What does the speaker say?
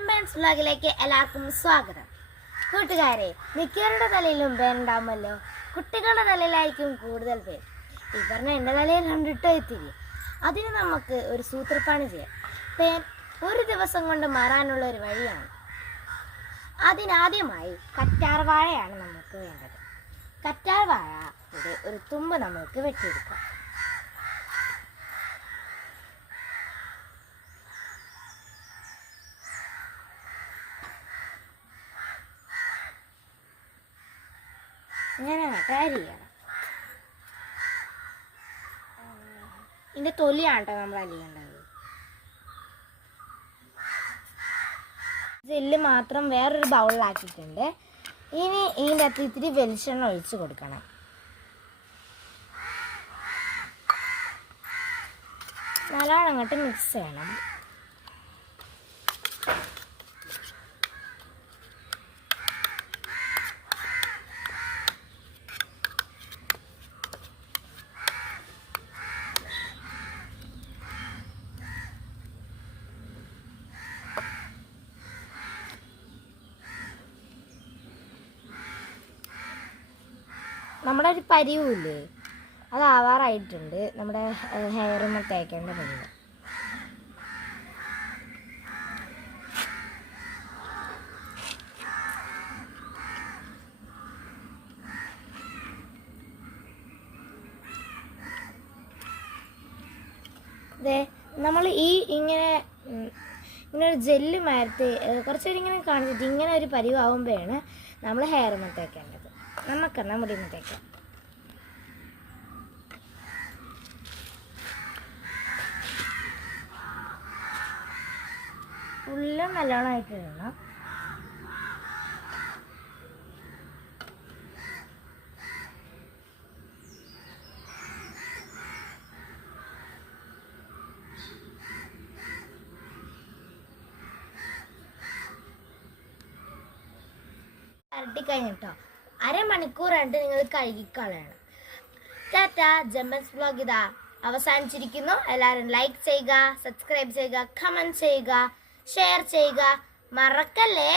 ജെമ്പൻസ് വ്ലോഗിലേക്ക് എല്ലാവർക്കും സ്വാഗതം. കൂട്ടുകാരെ, മിക്കവരുടെ തലയിലും പേരുണ്ടാവുമല്ലോ. കുട്ടികളുടെ തലയിലായിരിക്കും കൂടുതൽ പേര്. ഈ പറഞ്ഞ എൻ്റെ തലയിൽ കണ്ടിട്ടോ എത്തിരി. അതിന് നമുക്ക് ഒരു സൂത്രപ്പണി ചെയ്യാം. പേൻ ഒരു ദിവസം കൊണ്ട് മാറാനുള്ള ഒരു വഴിയാണ്. അതിനാദ്യമായി കറ്റാർ വാഴയാണ് നമുക്ക് വേണ്ടത്. കറ്റാർ വാഴയുടെ ഒരു തുമ്പ് നമുക്ക് വെട്ടിയെടുക്കാം. ഇങ്ങനെ അരിയണം. ഇതിൻ്റെ തൊലിയാണ് കേട്ടോ നമ്മൾ അരിയേണ്ടത്. ജെല്ല് മാത്രം വേറൊരു ബൗളിലാക്കിയിട്ടുണ്ട്. ഇനി ഇതിൻ്റെ അകത്ത് ഇത്തിരി വെളിച്ചെണ്ണ ഒഴിച്ച് കൊടുക്കണം. നല്ലോണം അങ്ങോട്ട് മിക്സ് ചെയ്യണം. നമ്മുടെ ഒരു പരിവില്ലേ, അതാവാറായിട്ടുണ്ട്. നമ്മുടെ ഹെയറിന് തേക്കേണ്ട പരിവ്. അതെ, നമ്മൾ ഇങ്ങനെ ഒരു ജെല്ല് മാരത്ത് കുറച്ചൊരു ഇങ്ങനെ കാണിച്ചിട്ട് ഇങ്ങനെ ഒരു പരിവാകുമ്പോഴാണ് നമ്മൾ ഹെയറിന് തേക്കേണ്ടത്. നമുക്കെന്നാ മുടിയിൽ തേക്കാം. ഫുള്ളും നല്ലോണമായിട്ട് ഇടണം. കഴിഞ്ഞിട്ടോ അരമണിക്കൂറായിട്ട് നിങ്ങൾ കഴുകിക്കളയണം. ടാറ്റ. ജെമ്പൻസ് വ്ലോഗ് ഇതാ അവസാനിച്ചിരിക്കുന്നു. എല്ലാവരും ലൈക്ക് ചെയ്യുക, സബ്സ്ക്രൈബ് ചെയ്യുക, കമൻറ്റ് ചെയ്യുക, ഷെയർ ചെയ്യുക. മറക്കല്ലേ.